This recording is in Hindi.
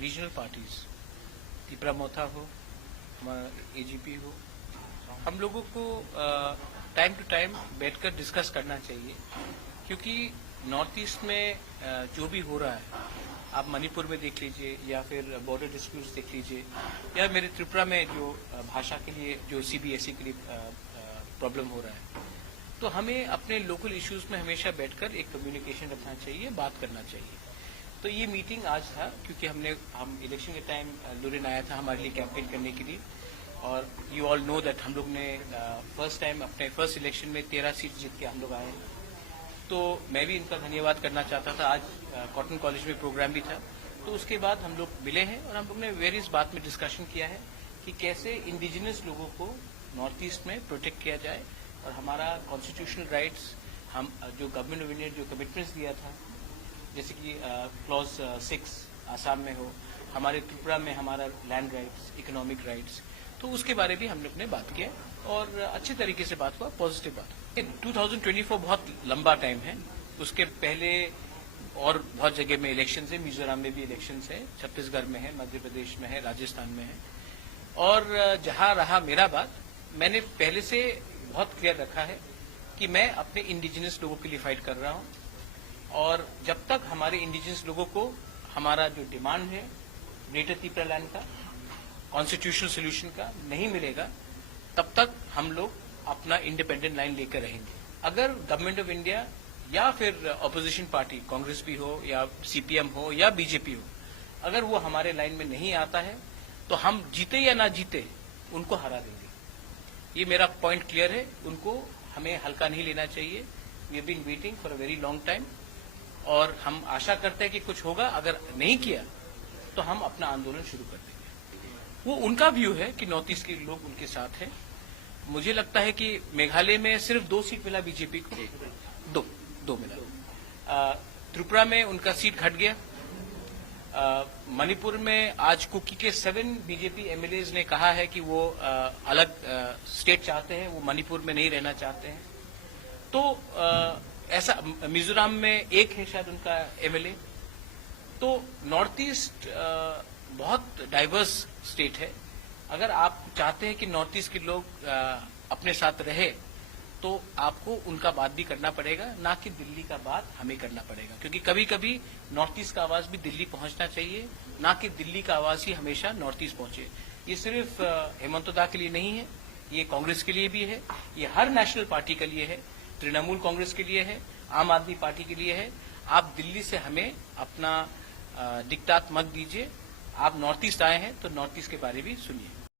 रीजनल पार्टीज, तिपरा मोथा हो, हमारा एजीपी हो, हम लोगों को टाइम टू टाइम बैठकर डिस्कस करना चाहिए, क्योंकि नॉर्थ ईस्ट में जो भी हो रहा है, आप मणिपुर में देख लीजिए या फिर बॉर्डर डिस्प्यूट्स देख लीजिए, या मेरे त्रिपुरा में जो भाषा के लिए जो सीबीएसई के लिए प्रॉब्लम हो रहा है, तो हमें अपने लोकल इश्यूज में हमेशा बैठकर एक कम्युनिकेशन रखना चाहिए, बात करना चाहिए। तो ये मीटिंग आज था क्योंकि हम इलेक्शन के टाइम लुरिन आया था हमारे लिए कैंपेन करने के लिए, और यू ऑल नो दैट हम लोग ने फर्स्ट टाइम अपने फर्स्ट इलेक्शन में 13 सीट जीत के हम लोग आए हैं। तो मैं भी इनका धन्यवाद करना चाहता था। आज कॉटन कॉलेज में प्रोग्राम भी था, तो उसके बाद हम लोग मिले हैं और हम लोग ने वेरियस बात में डिस्कशन किया है कि कैसे इंडिजिनस लोगों को नॉर्थ ईस्ट में प्रोटेक्ट किया जाए, और हमारा कॉन्स्टिट्यूशनल राइट्स, हम जो गवर्नमेंट ऑफ इंडिया जो कमिटमेंट्स दिया था, जैसे कि क्लॉज 6 आसाम में हो, हमारे त्रिपुरा में हमारा लैंड राइट्स, इकोनॉमिक राइट्स, तो उसके बारे में हम लोग ने बात किया और अच्छे तरीके से बात हुआ, पॉजिटिव बात हुआ। 2024 बहुत लंबा टाइम है, उसके पहले और बहुत जगह में इलेक्शन है, मिजोरम में भी इलेक्शन है, छत्तीसगढ़ में है, मध्य प्रदेश में है, राजस्थान में है, और जहां रहा मेरा बात, मैंने पहले से बहुत क्लियर रखा है कि मैं अपने इंडिजिनस लोगों के लिए फाइट कर रहा हूं, और जब तक हमारे इंडिजिनस लोगों को हमारा जो डिमांड है ग्रेटर त्रिपुरा लैंड का, कॉन्स्टिट्यूशनल सोल्यूशन का नहीं मिलेगा, तब तक हम लोग अपना इंडिपेंडेंट लाइन लेकर रहेंगे। अगर गवर्नमेंट ऑफ इंडिया या फिर ऑपोजिशन पार्टी, कांग्रेस भी हो या सीपीएम हो या बीजेपी हो, अगर वो हमारे लाइन में नहीं आता है, तो हम जीते या ना जीते उनको हरा देंगे। ये मेरा पॉइंट क्लियर है, उनको हमें हल्का नहीं लेना चाहिए। We have been waiting for a very long time, और हम आशा करते हैं कि कुछ होगा। अगर नहीं किया तो हम अपना आंदोलन शुरू कर देंगे। वो उनका व्यू है कि नॉर्थ ईस्ट के लोग उनके साथ हैं। मुझे लगता है कि मेघालय में सिर्फ 2 सीट मिला बीजेपी को, दो मिला। त्रिपुरा में उनका सीट घट गया। मणिपुर में आज कुकी के 7 बीजेपी एमएलएज ने कहा है कि वो अलग स्टेट चाहते हैं, वो मणिपुर में नहीं रहना चाहते हैं। तो ऐसा मिजोरम में एक है शायद उनका एमएलए। तो नॉर्थ ईस्ट बहुत डाइवर्स स्टेट है। अगर आप चाहते हैं कि नॉर्थ ईस्ट के लोग अपने साथ रहे, तो आपको उनका बात भी करना पड़ेगा, ना कि दिल्ली का बात हमें करना पड़ेगा, क्योंकि कभी कभी नॉर्थ ईस्ट का आवाज भी दिल्ली पहुंचना चाहिए, ना कि दिल्ली का आवाज ही हमेशा नॉर्थ ईस्ट पहुंचे। ये सिर्फ हेमंत दा के लिए नहीं है, ये कांग्रेस के लिए भी है, ये हर नेशनल पार्टी के लिए है, तृणमूल कांग्रेस के लिए है, आम आदमी पार्टी के लिए है। आप दिल्ली से हमें अपना डिक्टाट मत दीजिए। आप नॉर्थ ईस्ट आए हैं तो नॉर्थ ईस्ट के बारे में सुनिए।